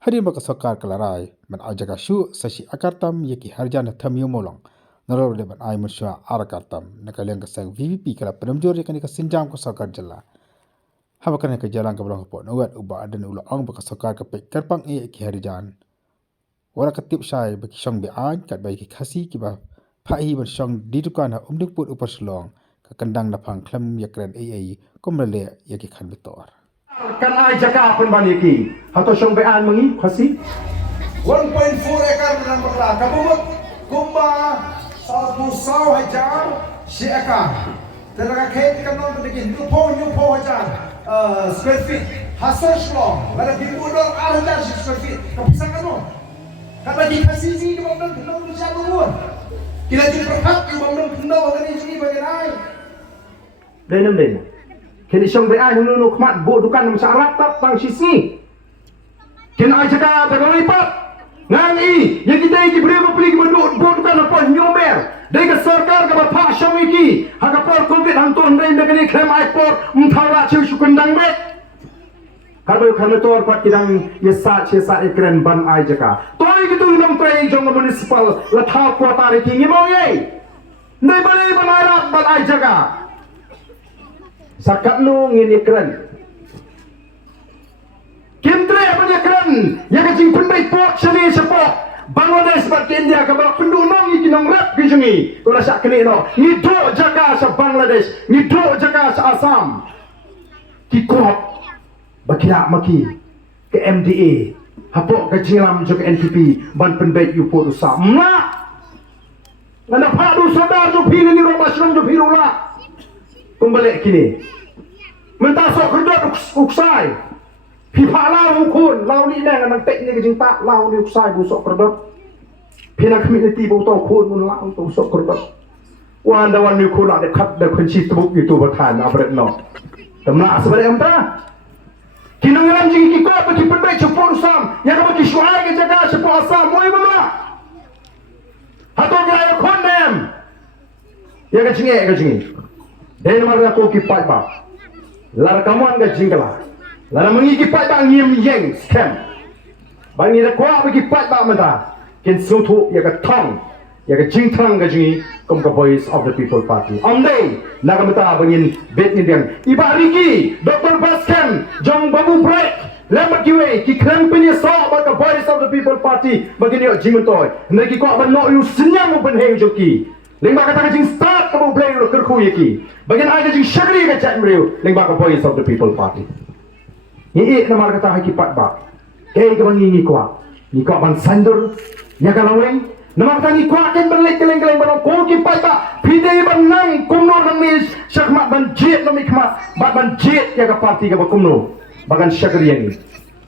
Hari baka sokar kalarai man ajaga shu sashi akartam yeki harjana tham yumolong narol de ban ai musha arakartam nakaleng kasang VVP kala penamjor yakani kasinjam ko sokar jala habakana ka jalan ka brang po nawat uba adan ulo ang baka sokar ka pe karpang e yeki harjan wala katip shai baki shong be an kat bai ki khasi ki ba phahi ban shong didukan ha umdik put upar slong ka kandang na phang khlam yakran ai komrele yeki khan betor kan ai jaka pun baniki atau syong bean mengi khasi 1.4 ekar menang bakla kabumut kumba satu saw hajar si ekar teraga kait kanon pendikin new po hajar square feet hasar shlong ada bimudor hajar square feet kepisah kanon kata di kasih sini kebangdan kendal bisa turun kita jadi berhak kebangdan kendal dari sini bagian đây kini syong bean nunu khmat bo dukan masyarakat tap tang sisi kini ai jaka berlipat ngangi yang kita iki berapa pergi menduk bo dukan apa nyomer dari ke sarkar ke bapak syong iki haga por covid hanton rein begini klaim ai por mthara chiu sukundang me kalau kami tor pat kidang yesa chesa ekren ban ai jaka toi gitu nam trai jong municipal latha kota ri kingi mo ye nei bali ban ai jaka sakat lu ngini keren kimtre apa dia keren yang kecing pendai pot seni sepok Bangladesh bat ke India ke bawah pendunong iki nong rap ke jungi tu rasa kene no ngiduk jaka sa Bangladesh ngiduk jaka sa Assam kikop bakia maki ke MDA hapok ke jinglam jo ke NPP ban pendai yu pot usah mak ngana padu sadar jo pilih ni rumah syong jo pirula kembali kini mentasok kedot uksai pipa lau ukun lau ni nang nang tek ni kejing tak lau ni uksai busok kedot pina community bu to kun mun lau to busok kedot wan dawan ni kun ada kat da kunci tebuk itu bertan abret no temna sebagai amta kinang ram jing ki ko bagi pendai cepur sam yang bagi syuai ke jaga cepur asam moi mama hato gaya kondem ya kejing dan marga ko kipat ba lar kamuan ga jingala lar mengi kipat ba ngiem yeng scam bangi da kwa ba kipat ba mata kin sutu ya ga tong ya ga jingtang ga jingi kom ga voice of the people party amdei naga mata bangin bet ni dang ibariki dr baskan jong babu break lama kiwe ki kram punya so ba ga voice of the people party bagini jimentoy nagi ko ba no yu senyang ben heng joki lengba kata kajing start kamu play lo kerku yaki bagian ada jing syagri ka chat mriu lengba ka voice of the people party ni nama kata hakipat ba ke bangi ni kwa ban sandur nya kalaweng nama kata ni kwa ken berlek keleng ban ko kipat ba pide ban nang kumno nang ni syakmat ban jet nami khmat ban jet ya ka party ka ba kumno bagan syagri yang ni